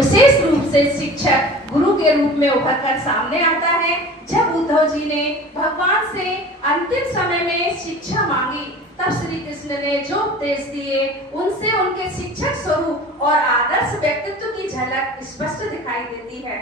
विशेष रूप से शिक्षक गुरु के रूप में उभर कर सामने आता है। जब उद्धव जी ने भगवान से अंतिम समय में शिक्षा मांगी, तब श्री कृष्ण ने जो उपदेश दिए उनसे उनके शिक्षक स्वरूप और आदर्श व्यक्तित्व की झलक स्पष्ट दिखाई देती है।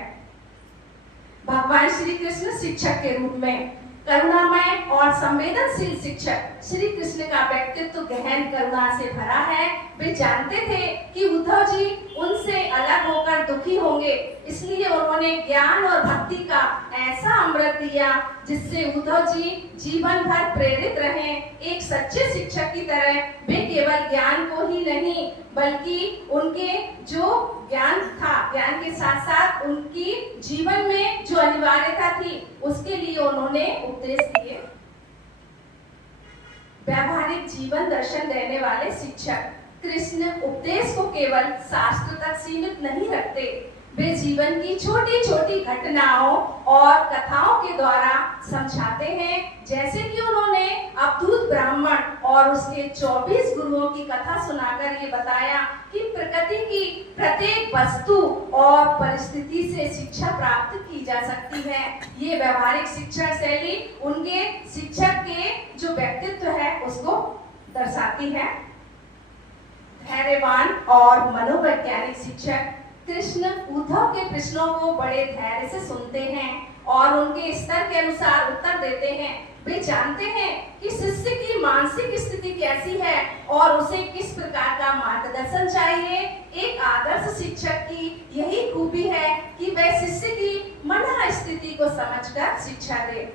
भगवान श्री कृष्ण शिक्षक के रूप में करुणामय और संवेदनशील शिक्षक। श्री कृष्ण का व्यक्तित्व गहन करुणा से भरा है। वे जानते थे कि उद्धव जी उनसे अलग होकर दुखी होंगे, इसलिए उन्होंने ज्ञान और भक्ति का ऐसा अमृत दिया जिससे उद्धव जी जीवन भर प्रेरित रहें। एक सच्चे शिक्षक की तरह वे केवल ज्ञान को ही नहीं, बल्कि उनके जो ज्ञान था, ज्ञान के साथ साथ उनकी जीवन में जो अनिवार्यता थी उसके लिए उन्होंने उपदेश दिए। व्यावहारिक जीवन दर्शन देने वाले शिक्षक। कृष्ण उपदेश को केवल शास्त्र तक सीमित नहीं रखते, वे जीवन की छोटी छोटी घटनाओं और कथाओं के द्वारा समझाते हैं। जैसे कि उन्होंने अवधूत ब्राह्मण और उसके 24 गुरुओं की कथा सुनाकर ये बताया कि प्रकृति की प्रत्येक वस्तु और परिस्थिति से शिक्षा प्राप्त की जा सकती है। ये व्यवहारिक शिक्षा शैली उनके शिक्षक के जो व्यक्तित्व है उसको दर्शाती है। धैर्यवान और मनोवैज्ञानिक शिक्षक। कृष्ण उद्धव के प्रश्नों को बड़े धैर्य से सुनते हैं और उनके स्तर के अनुसार उत्तर देते हैं। वे जानते हैं कि शिष्य की मानसिक स्थिति कैसी है और उसे किस प्रकार का मार्गदर्शन चाहिए। एक आदर्श शिक्षक की यही खूबी है कि वह शिष्य की मन स्थिति को समझकर शिक्षा दे।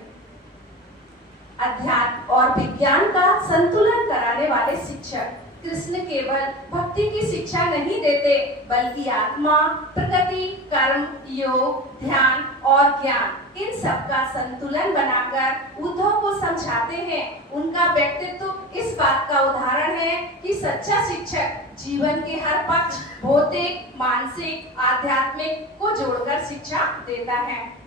अध्यात्म और विज्ञान का संतुलन कराने वाले शिक्षक। कृष्ण केवल भक्ति की शिक्षा नहीं देते, बल्कि आत्मा, प्रकृति, कर्म, योग, ध्यान और ज्ञान, इन सब का संतुलन बनाकर उद्धव को समझाते हैं। उनका व्यक्तित्व इस बात का उदाहरण है कि सच्चा शिक्षक जीवन के हर पक्ष, भौतिक, मानसिक, आध्यात्मिक को जोड़कर शिक्षा देता है।